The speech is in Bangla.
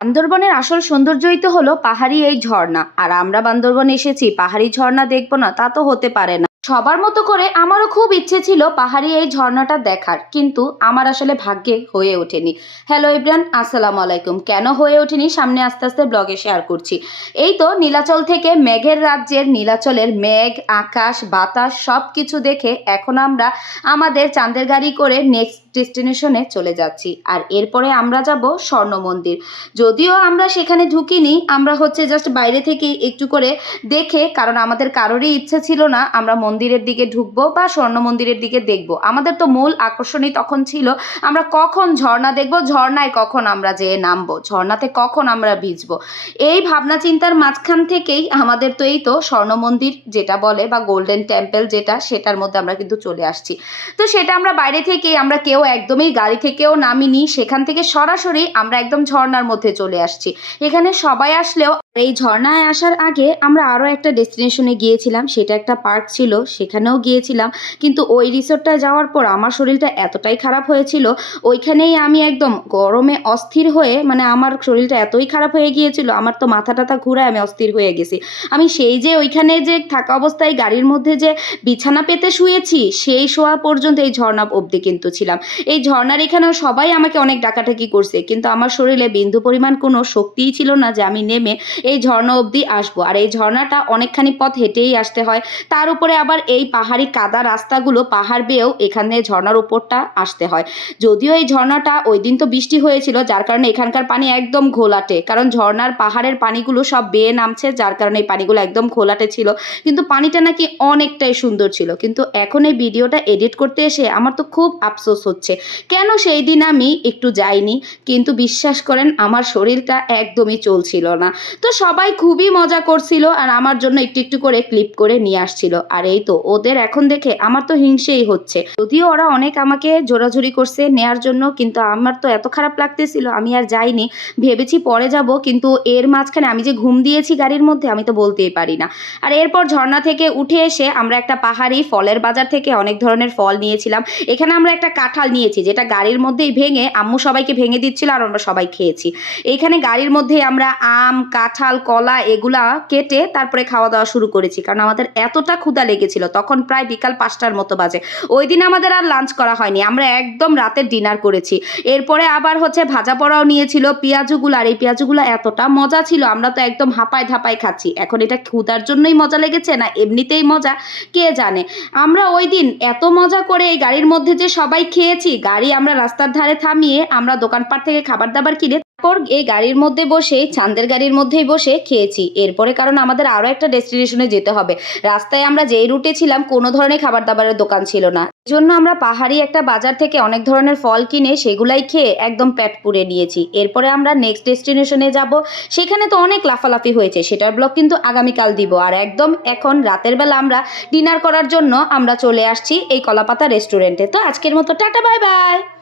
বান্দরবনের আসল সৌন্দর্যই তো হলো পাহাড়ি এই ঝর্ণা। আর আমরা বান্দরবন এসেছি পাহাড়ি ঝর্ণা দেখবো না, তা তো হতে পারে না। সবার মতো করে আমারও খুব ইচ্ছে ছিল পাহাড়ি এই ঝর্ণাটা দেখার, কিন্তু আমার আসলে ভাগ্যে হয়ে ওঠেনি। হ্যালো এভরিওয়ান, আসসালামু আলাইকুম। কেন হয়ে ওঠেনি সামনে আস্তে আস্তে ব্লগে শেয়ার করছি। এই তো নীলাচল থেকে মেঘের রাজ্যের নীলাচলের মেঘ, আকাশ, বাতাস সব কিছু দেখে এখন আমরা আমাদের চাঁদের গাড়ি করে নেক্সট ডেস্টিনেশনে চলে যাচ্ছি। আর এরপরে আমরা যাব স্বর্ণ মন্দির। যদিও আমরা সেখানে ঢুকিনি, আমরা হচ্ছে জাস্ট বাইরে থেকে একটু করে দেখে, কারণ আমাদের কারোরই ইচ্ছে ছিল না আমরা মন্দিরের দিকে ঢুকবো বা স্বর্ণ মন্দিরের দিকে দেখবো। আমাদের তো মূল আকর্ষণই তখন ছিল আমরা কখন ঝর্ণা দেখবো, ঝর্ণায় কখন আমরা যেয়ে নামবো, ঝর্ণাতে কখন আমরা ভিজবো। এই ভাবনা চিন্তার মাঝখান থেকেই আমাদের তো এই তো স্বর্ণ মন্দির যেটা বলে বা গোল্ডেন টেম্পল যেটা, সেটার মধ্যে আমরা কিন্তু চলে আসছি। তো সেটা আমরা বাইরে থেকেই, আমরা কেউ একদমই গাড়ি থেকেও নামিনি, সেখান থেকে সরাসরি আমরা একদম ঝর্ণার মধ্যে চলে আসছি। এখানে সবাই আসলেও এই ঝর্ণায় আসার আগে আমরা আরও একটা ডেস্টিনেশনে গিয়েছিলাম, সেটা একটা পার্ক ছিল, সেখানেও গিয়েছিলাম। কিন্তু ওই রিসোর্টটায় যাওয়ার পর আমার শরীরটা এতটাই খারাপ হয়েছিল, ওইখানেই আমি একদম গরমে অস্থির হয়ে, মানে আমার শরীরটা এতই খারাপ হয়ে গিয়েছিল, আমার তো মাথা টাথা ঘুরায় আমি অস্থির হয়ে গেছি। আমি সেই যে ওইখানে যে থাকা অবস্থায় গাড়ির মধ্যে যে বিছানা পেতে শুয়েছি, সেই শোয়া পর্যন্ত এই ঝর্ণা অবধি কিন্তু ছিলাম। এই ঝর্ণার এখানেও সবাই আমাকে অনেক ডাকাডাকি করছে, কিন্তু আমার শরীরে বিন্দু পরিমাণ কোনো শক্তিই ছিল না যে আমি নেমে এই ঝর্ণা অবধি আসবো। আর এই ঝর্ণাটা অনেকখানি পথ হেঁটেই আসতে হয়, তার উপরে আবার এই পাহাড়ি কাদা রাস্তাগুলো পাহাড় বেয়েও এখানে ঝর্ণার উপরটা আসতে হয়। যদিও এই ঝর্ণাটা ওই দিন তো বৃষ্টি হয়েছিল, যার কারণে এখানকার পানি একদম ঘোলাটে, কারণ ঝর্ণার পাহাড়ের পানিগুলো সব বেয়ে নামছে, যার কারণে এই পানিগুলো একদম ঘোলাটে ছিল। কিন্তু পানিটা নাকি অনেকটাই সুন্দর ছিল। কিন্তু এখন এই ভিডিওটা এডিট করতে এসে আমার তো খুব আফসোস হচ্ছে, কেন সেই দিন আমি একটু যাইনি। কিন্তু বিশ্বাস করেন আমার শরীরটা একদমই চলছিল না। তো সবাই খুবই মজা করছিল আর আমার জন্য একটু একটু করে ক্লিপ করে নিয়ে আসছিল। আর এই তো ওদের এখন দেখে আমার তো হিংসেই হচ্ছে। যদিও ওরা অনেক আমাকে জোরাজুরি করছে নেয়ার জন্য, কিন্তু আমার তো এত খারাপ লাগতেছিল আমি আর যাইনি। ভেবেছি পরে যাব, কিন্তু এর মাঝখানে আমি যে ঘুম দিয়েছি গাড়ির মধ্যে আমি তো বলতেই পারি না। আর এরপর ঝর্ণা থেকে উঠে এসে আমরা একটা পাহাড়ি ফলের বাজার থেকে অনেক ধরনের ফল নিয়েছিলাম। এখানে আমরা একটা কাঁঠাল নিয়েছি, যেটা গাড়ির মধ্যেই ভেঙে আম্মু সবাইকে ভেঙে দিচ্ছিল আর আমরা সবাই খেয়েছি। এইখানে গাড়ির মধ্যে আমরা আম, কাঁঠাল, কলা এগুলা কেটে তারপরে খাওয়া দাওয়া শুরু করেছি, কারণ আমাদের এতটা ক্ষুধা লেগেছিল। তখন প্রায় বিকাল 5টার মতো বাজে। ওই দিন আমাদের আর লাঞ্চ করা হয়নি, আমরা একদম রাতের ডিনার করেছি। এরপরে আবার হচ্ছে ভাজা পোড়াও নিয়েছিল, পেঁয়াজুগুলো। আর এই পেঁয়াজুগুলো এতটা মজা ছিল, আমরা তো একদম হাঁপায় ধাপায় খাচ্ছি। এখন এটা ক্ষুধার জন্যই মজা লেগেছে না এমনিতেই মজা, কে জানে। আমরা ওই দিন এত মজা করে এই গাড়ির মধ্যে যে সবাই খেয়েছি, গাড়ি আমরা রাস্তার ধারে থামিয়ে আমরা দোকানপাট থেকে খাবার দাবার কিনে তারপর এই গাড়ির মধ্যে বসে, চাঁদের গাড়ির মধ্যেই বসে খেয়েছি। এরপরে কারণ আমাদের আরও একটা ডেস্টিনেশনে যেতে হবে, রাস্তায় আমরা যেই রুটে ছিলাম কোনো ধরনের খাবার দাবারের দোকান ছিল না, জন্য আমরা পাহাড়ি একটা বাজার থেকে অনেক ধরনের ফল কিনে সেগুলাই খেয়ে একদম পেট পুড়ে নিয়েছি। এরপরে আমরা নেক্সট ডেস্টিনেশনে যাব, সেখানে তো অনেক লাফালাফি হয়েছে, সেটার ব্লগ কিন্তু আগামীকাল দিব। আর একদম এখন রাতের বেলা আমরা ডিনার করার জন্য আমরা চলে আসছি এই কলাপাতা রেস্টুরেন্টে। তো আজকের মতো টাটা, বাই বাই।